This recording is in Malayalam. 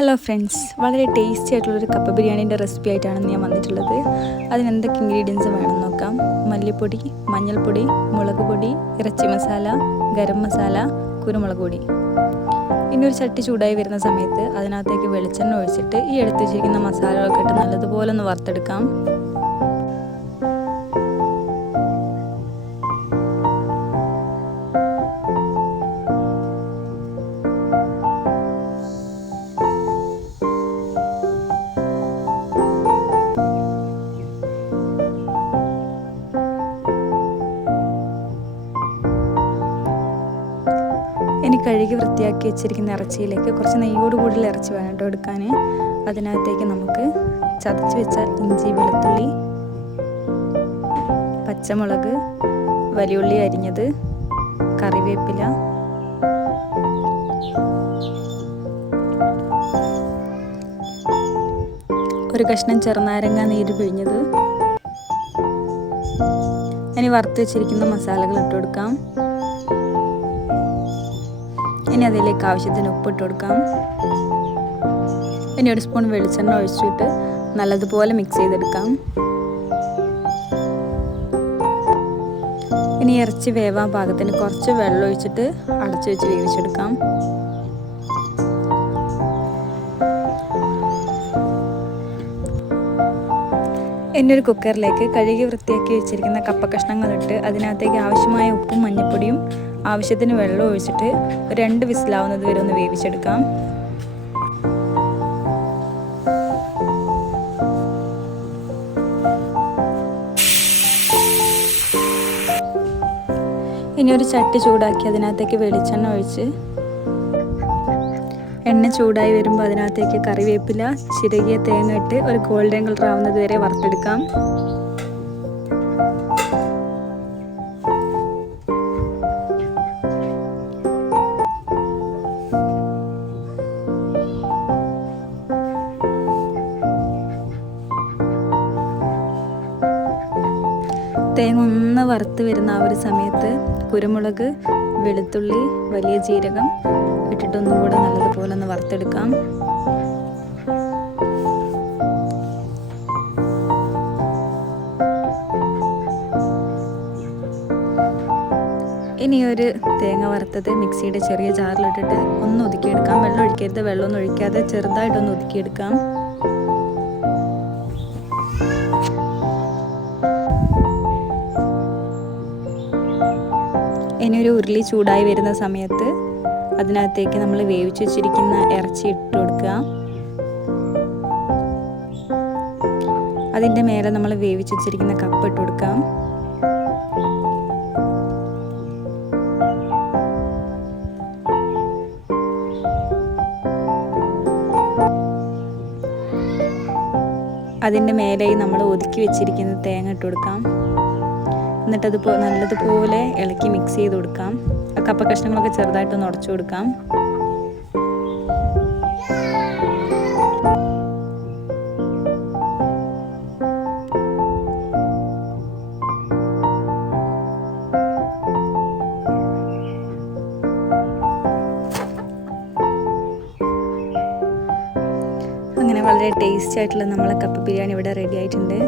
ഹലോ ഫ്രണ്ട്സ്, വളരെ ടേസ്റ്റി ആയിട്ടുള്ളൊരു കപ്പ ബിരിയാണീൻ്റെ റെസിപ്പി ആയിട്ടാണ് ഞാൻ വന്നിട്ടുള്ളത്. അതിന് എന്തൊക്കെ ഇൻഗ്രീഡിയൻസ് വേണമെന്ന് നോക്കാം. മല്ലിപ്പൊടി, മഞ്ഞൾപ്പൊടി, മുളക് പൊടി, ഇറച്ചി മസാല, ഗരം മസാല, കുരുമുളക് പൊടി. ഇനി ഒരു ചട്ടി ചൂടായി വരുന്ന സമയത്ത് അതിനകത്തേക്ക് വെളിച്ചെണ്ണ ഒഴിച്ചിട്ട് ഈ എടുത്ത് വെച്ചിരിക്കുന്ന മസാലകളൊക്കെ ഇട്ട് നല്ലതുപോലെ ഒന്ന് വറുത്തെടുക്കാം. ഇനി കഴുകി വൃത്തിയാക്കി വെച്ചിരിക്കുന്ന ഇറച്ചിയിലേക്ക് കുറച്ച് നെയ്യോട് കൂടുതൽ ഇറച്ചി വേണം കേട്ടോ എടുക്കാൻ. അതിനകത്തേക്ക് നമുക്ക് ചതച്ച് വെച്ച ഇഞ്ചി, വെളുത്തുള്ളി, പച്ചമുളക്, വലിയുള്ളി അരിഞ്ഞത്, കറിവേപ്പില, ഒരു കഷ്ണം ചെറുനാരങ്ങ നീര് പിഴിഞ്ഞത്. ഇനി വറുത്ത് വെച്ചിരിക്കുന്ന മസാലകൾ ഇട്ട് കൊടുക്കാം. ഇനി അതിലേക്ക് ആവശ്യത്തിന് ഉപ്പിട്ട് കൊടുക്കാം. ഇനി ഒരു സ്പൂൺ വെളിച്ചെണ്ണ ഒഴിച്ചിട്ട് നല്ലതുപോലെ മിക്സ് ചെയ്തെടുക്കാം. ഇനി ഇറച്ചി വേവാൻ പാകത്തിന് കുറച്ച് വെള്ളം ഒഴിച്ചിട്ട് അടച്ചു വെച്ച് വേവിച്ചെടുക്കാം. ഇനി ഒരു കുക്കറിലേക്ക് കഴുകി വൃത്തിയാക്കി വെച്ചിരിക്കുന്ന കപ്പ കഷ്ണങ്ങളിട്ട് അതിനകത്തേക്ക് ആവശ്യമായ ഉപ്പും മഞ്ഞൾപ്പൊടിയും ആവശ്യത്തിന് വെള്ളം ഒഴിച്ചിട്ട് 2 വിസിലാവുന്നത് വരെ ഒന്ന് വേവിച്ചെടുക്കാം. ഇനി ഒരു ചട്ടി ചൂടാക്കി അതിനകത്തേക്ക് വെളിച്ചെണ്ണ ഒഴിച്ച് എണ്ണ ചൂടായി വരുമ്പോൾ അതിനകത്തേക്ക് കറിവേപ്പില, ചിരകിയ തേങ്ങ ഇട്ട് ഒരു ഗോൾഡൻ കളർ ആവുന്നത് വരെ വറുത്തെടുക്കാം. തേങ്ങ ഒന്ന് വറുത്ത് വരുന്ന ആ ഒരു സമയത്ത് കുരുമുളക്, വെളുത്തുള്ളി, വലിയ ജീരകം ഇട്ടിട്ടൊന്നും കൂടെ നല്ലതുപോലെ ഒന്ന് വറുത്തെടുക്കാം. ഇനി ഒരു തേങ്ങ വറുത്തത് മിക്സിയുടെ ചെറിയ ജാറിലിട്ടിട്ട് ഒന്ന് ഒതുക്കിയെടുക്കാം. വെള്ളം ഒഴിക്കരുത്, വെള്ളമൊന്നും ഒഴിക്കാതെ ചെറുതായിട്ടൊന്ന് ഒതുക്കിയെടുക്കാം. ഇനി ഒരു ഉരുളി ചൂടായി വരുന്ന സമയത്ത് അതിനകത്തേക്ക് നമ്മൾ വേവിച്ച് വെച്ചിരിക്കുന്ന ഇറച്ചി ഇട്ട് കൊടുക്കുക. അതിൻ്റെ മേലെ നമ്മൾ വേവിച്ച് വെച്ചിരിക്കുന്ന കപ്പ ഇട്ട് കൊടുക്കാം. അതിൻ്റെ മേലെ നമ്മൾ ഒതുക്കി വെച്ചിരിക്കുന്ന തേങ്ങ ഇട്ട് കൊടുക്കാം. എന്നിട്ടത് നല്ലതുപോലെ ഇളക്കി മിക്സ് ചെയ്ത് കൊടുക്കാം. ആ കപ്പ കഷ്ണങ്ങളൊക്കെ ചെറുതായിട്ടൊന്ന് ഉടച്ചു കൊടുക്കാം. അങ്ങനെ വളരെ ടേസ്റ്റി ആയിട്ടുള്ള നമ്മളെ കപ്പ ബിരിയാണി ഇവിടെ റെഡി ആയിട്ടുണ്ട്.